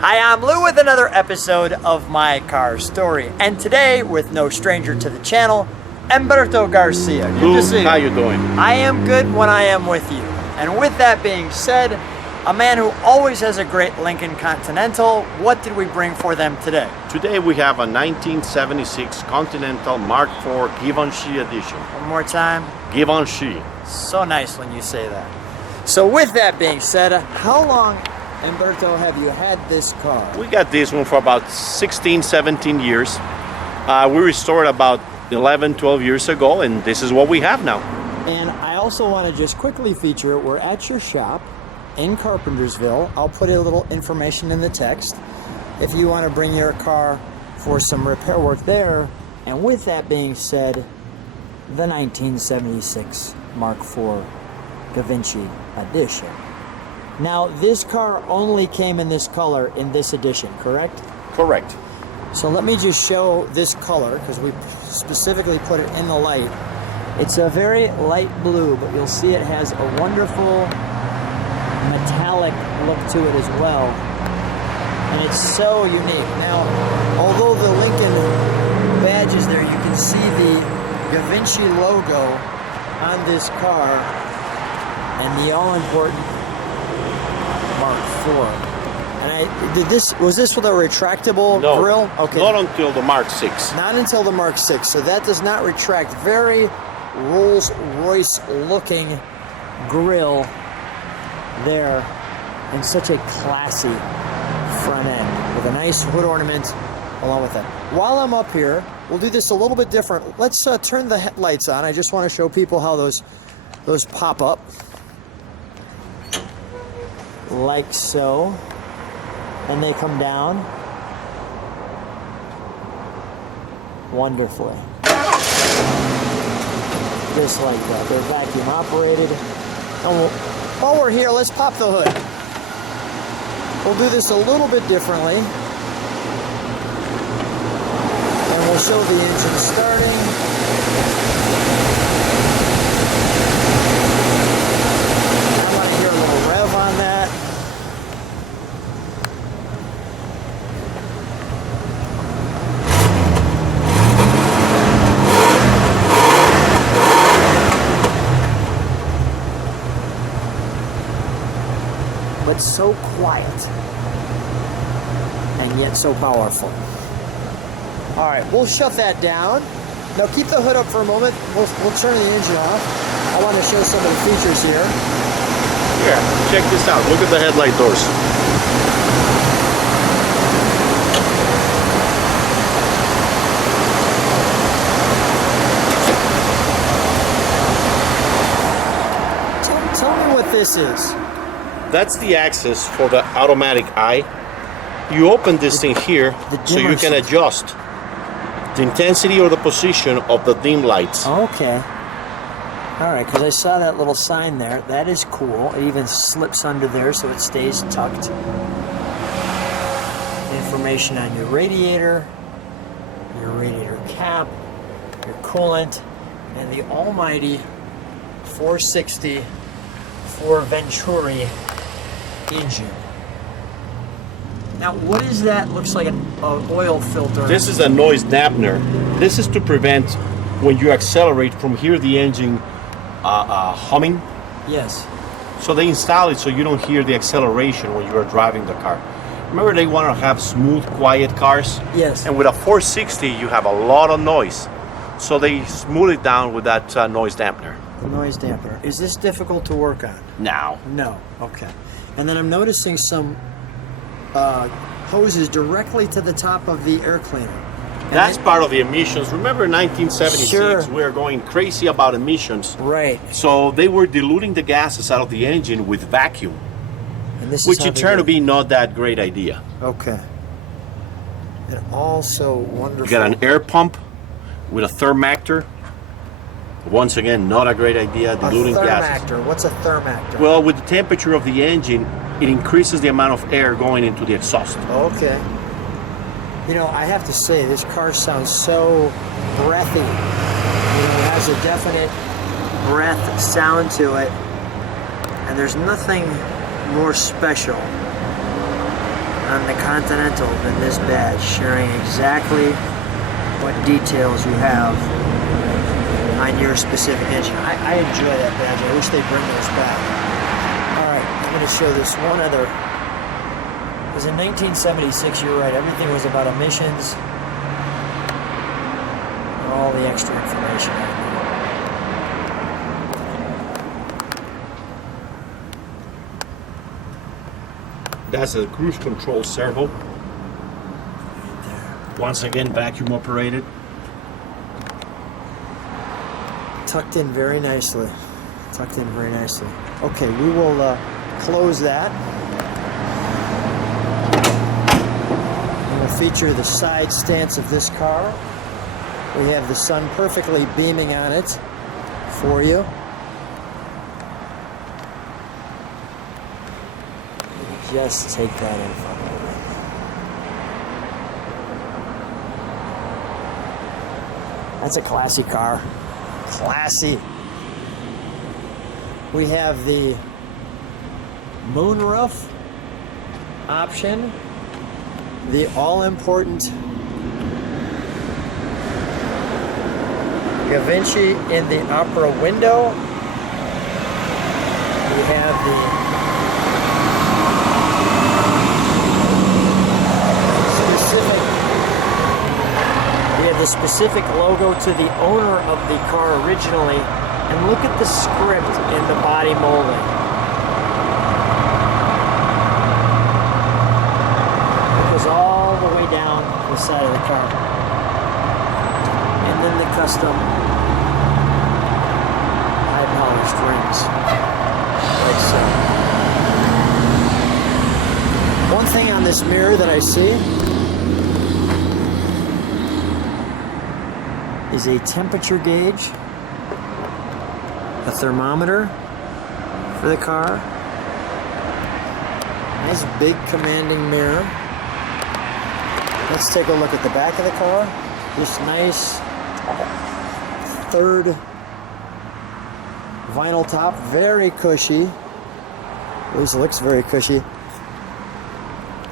Hi, I'm Lou with another episode of My Car Story, and today, with no stranger to the channel, Humberto Garcia. Good Lou, to see you. how you doing? I am good when I am with you. And with that being said, a man who always has a great Lincoln Continental, what did we bring for them today? Today we have a 1976 Continental Mark IV Givenchy edition. One more time. Givenchy. So nice when you say that. So with that being said, how long, Humberto, have you had this car? We got this one for about 16, 17 years. We restored about 11, 12 years ago, and this is what we have now. And I also want to just quickly feature, we're at your shop in Carpentersville. I'll put a little information in the text if you want to bring your car for some repair work there. And with that being said, the 1976 Mark IV Givenchy edition. Now, this car only came in this color in this edition, correct? Correct. So let me just show this color, because we specifically put it in the light. It's a very light blue, but you'll see it has a wonderful metallic look to it as well. And it's so unique. Now, although the Lincoln badge is there, you can see the Givenchy logo on this car and the all-important Mark IV. And was this with a retractable grill? Okay. Not until the Mark VI. Not until the Mark VI, so that does not retract. Very Rolls-Royce looking grill there, and such a classy front end with a nice hood ornament along with that. While I'm up here, we'll do this a little bit different. Let's turn the headlights on. I just want to show people how those pop up. Like so. And they come down wonderfully. Just like that. They're vacuum operated. And while we're here, let's pop the hood. We'll do this a little bit differently. And we'll show the engine starting. I want to hear a little rev on that. But so quiet and yet so powerful. All right, we'll shut that down. Now keep the hood up for a moment. We'll turn the engine off. I want to show some of the features here. Here, check this out. Look at the headlight doors. Tell me what this is. That's the access for the automatic eye. You open this thing here so you can adjust the intensity or the position of the dim lights. Okay. All right, because I saw that little sign there. That is cool. It even slips under there so it stays tucked. Information on your radiator cap, your coolant, and the almighty 460 for Venturi engine. Now, what is that? Looks like an oil filter. This is a noise dampener. This is to prevent when you accelerate from here the engine humming. Yes. So they install it so you don't hear the acceleration when you are driving the car. Remember, they want to have smooth, quiet cars? Yes. And with a 460, you have a lot of noise. So they smooth it down with that noise dampener. The noise dampener. Is this difficult to work on? No. No. Okay. And then I'm noticing some hoses directly to the top of the air cleaner. And that's part of the emissions. Remember, in 1976, sure, we were going crazy about emissions. Right. So they were diluting the gases out of the engine with vacuum, and this which turned to be not that great idea. Okay. And also wonderful. You got an air pump with a thermactor. Once again, not a great idea, diluting gases. What's a thermactor? Well, with the temperature of the engine, it increases the amount of air going into the exhaust. Okay. You know, I have to say, this car sounds so breathy. You know, it has a definite breath sound to it. And there's nothing more special on the Continental than this badge, sharing exactly what details you have on your specific engine. I enjoy that badge. I wish they'd bring those back. All right, I'm going to show this one other. Because in 1976, you're right, everything was about emissions and all the extra information out there. That's a cruise control servo. Once again, vacuum operated. Tucked in very nicely. Tucked in very nicely. Okay, we will close that. And we'll feature the side stance of this car. We have the sun perfectly beaming on it for you. Just take that in front of you. That's a classy car. Classy. We have the moonroof option, the all-important Givenchy in the opera window. We have the specific logo to the owner of the car originally, and look at the script in the body molding. It goes all the way down the side of the car. And then the custom high polished rings, like so. One thing on this mirror that I see is a temperature gauge, a thermometer for the car. Nice big commanding mirror. Let's take a look at the back of the car. This nice third vinyl top, very cushy. At least it looks very cushy.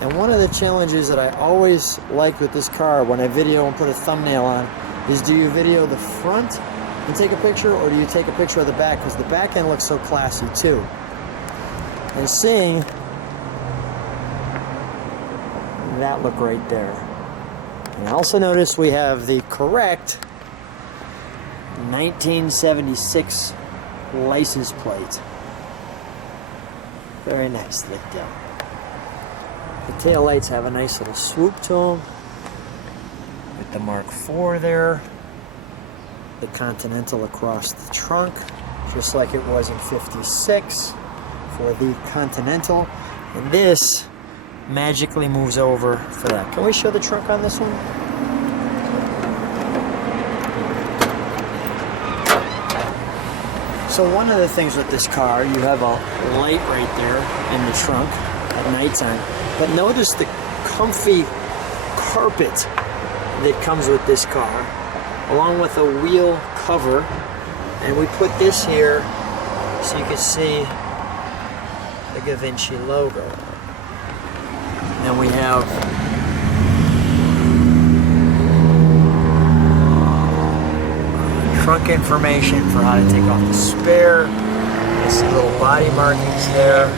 And one of the challenges that I always like with this car when I video and put a thumbnail on is, do you video the front and take a picture, or do you take a picture of the back? Because the back end looks so classy too. And seeing that look right there. And also notice we have the correct 1976 license plate. Very nicely done. The tail lights have a nice little swoop to them. With the Mark IV there. The Continental across the trunk, just like it was in '56 for the Continental. And this magically moves over for that. Can we show the trunk on this one? So one of the things with this car, you have a light right there in the trunk at nighttime. But notice the comfy carpet that comes with this car, along with a wheel cover. And we put this here so you can see the Givenchy logo. Then we have trunk information for how to take off the spare. You see little body markings there.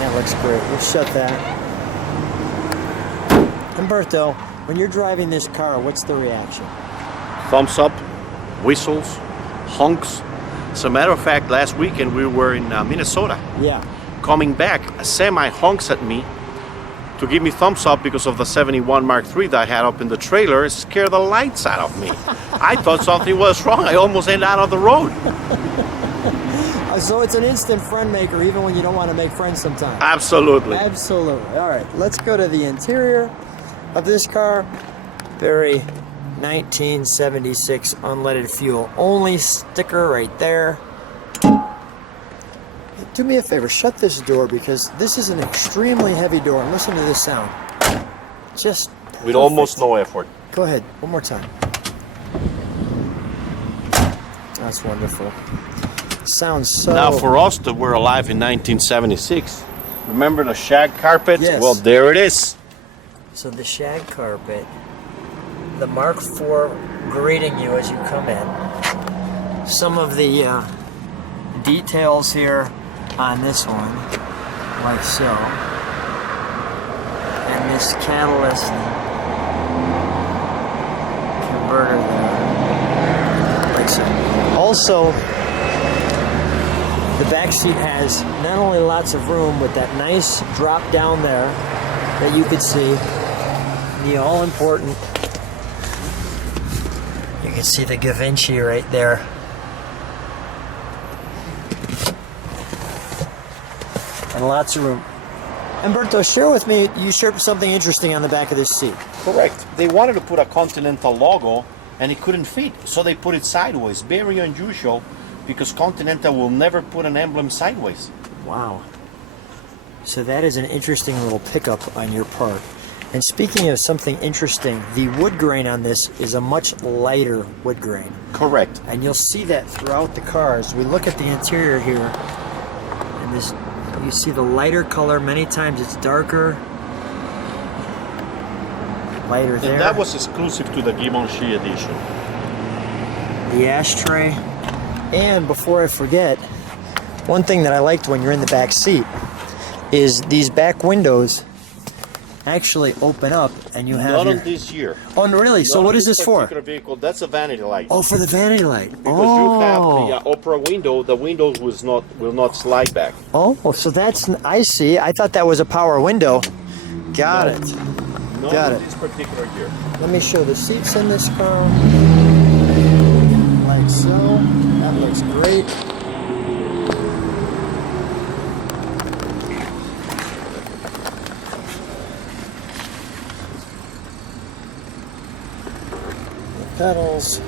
That looks great. We'll shut that. Humberto, when you're driving this car, what's the reaction? Thumbs up, whistles, honks. As a matter of fact, last weekend we were in Minnesota. Yeah. Coming back, a semi honks at me to give me thumbs up because of the 71 Mark III that I had up in the trailer. It scared the lights out of me. I thought something was wrong. I almost ended out on the road. So it's an instant friend maker, even when you don't want to make friends sometimes. Absolutely. Absolutely. All right, let's go to the interior of this car. Very 1976 unleaded fuel only sticker right there. Do me a favor, shut this door, because this is an extremely heavy door. And listen to this sound. Just perfect. With almost no effort. Go ahead, one more time. That's wonderful. Sounds so... Now for us that were alive in 1976, Remember the shag carpet? Yes. Well, there it is. So the shag carpet, the Mark IV greeting you as you come in. Some of the details here on this one, like so. And this catalyst converter there, like so. Also, the back seat has not only lots of room, but that nice drop down there that you could see. The all-important, you can see the Givenchy right there. And lots of room. Humberto, share with me, you shared something interesting on the back of this seat. Correct. They wanted to put a Continental logo and it couldn't fit, so they put it sideways. Very unusual, because Continental will never put an emblem sideways. Wow. So that is an interesting little pickup on your part. And speaking of something interesting, the wood grain on this is a much lighter wood grain. Correct. And you'll see that throughout the car. As we look at the interior here, and this, you see the lighter color. Many times it's darker, lighter there. And that was exclusive to the Givenchy edition. The ashtray. And before I forget, one thing that I liked when you're in the back seat is these back windows actually open up, and you have Not your... on this year. Oh, really? So Not what on is this for? particular vehicle, that's a vanity light. Oh, for the vanity light. Because you have the opera window, the windows will not slide back. Oh, so that's... I see. I thought that was a power window. Got it. Not Got on it. this particular year. Let me show the seats in this car. Like so. That looks great. The pedals.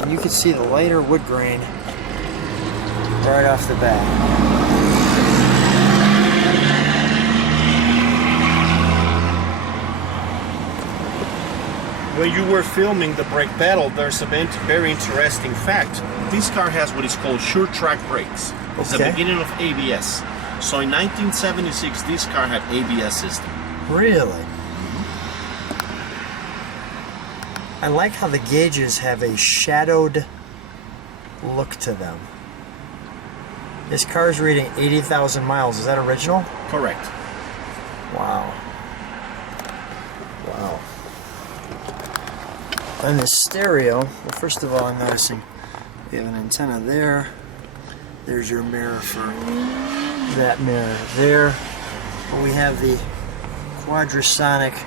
And you can see the lighter wood grain right off the bat. When you were filming the brake pedal, there's a very interesting fact. This car has what is called sure track brakes. It's the Okay. beginning of ABS. So in 1976, this car had ABS system. Really? I like how the gauges have a shadowed look to them. This car's reading 80,000 miles. Is that original? Correct. Wow. Wow. And the stereo, well, first of all, I'm noticing we have an antenna there. There's your mirror for that mirror there. We have the quadrasonic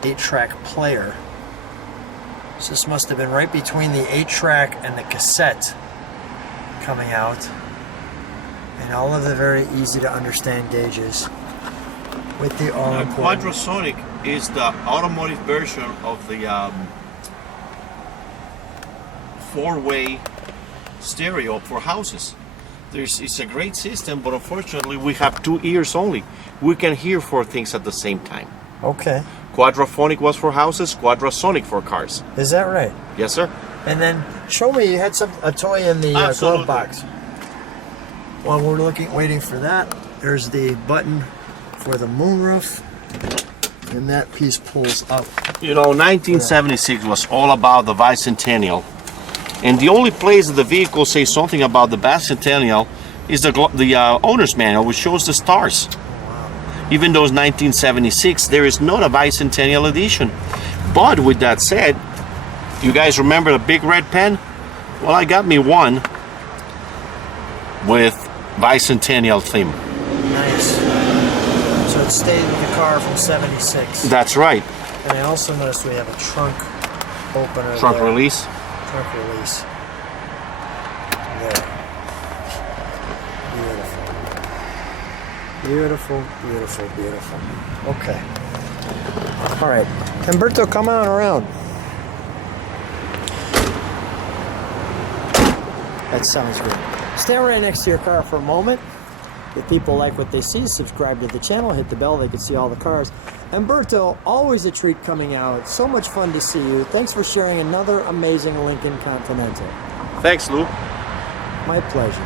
8-track player. So this must have been right between the 8-track and the cassette coming out. And all of the very easy to understand gauges with the all-important. Quadrasonic is the automotive version of the 4-way stereo for houses. It's a great system, but unfortunately we have 2 ears only. We can hear 4 things at the same time. Okay. Quadraphonic was for houses, quadrasonic for cars. Is that right? Yes, sir. And then show me, you had a toy in the glove box. While we're waiting for that, there's the button for the moonroof, and that piece pulls up. You know, 1976 was all about the bicentennial, and the only place that the vehicle says something about the bicentennial is the owner's manual, which shows the stars. Even though it's 1976, there is not a bicentennial edition. But with that said, you guys remember the big red pen? Well, I got me one with bicentennial theme. Nice. So it stayed with the car from 76. That's right. And I also noticed we have a trunk opener Trunk there. release. Trunk release. There. Beautiful. Beautiful, beautiful, beautiful. Okay. All right. Humberto, come on around. That sounds good. Stand right next to your car for a moment. If people like what they see, subscribe to the channel, hit the bell, they can see all the cars. Humberto, always a treat coming out. So much fun to see you. Thanks for sharing another amazing Lincoln Continental. Thanks, Lou. My pleasure.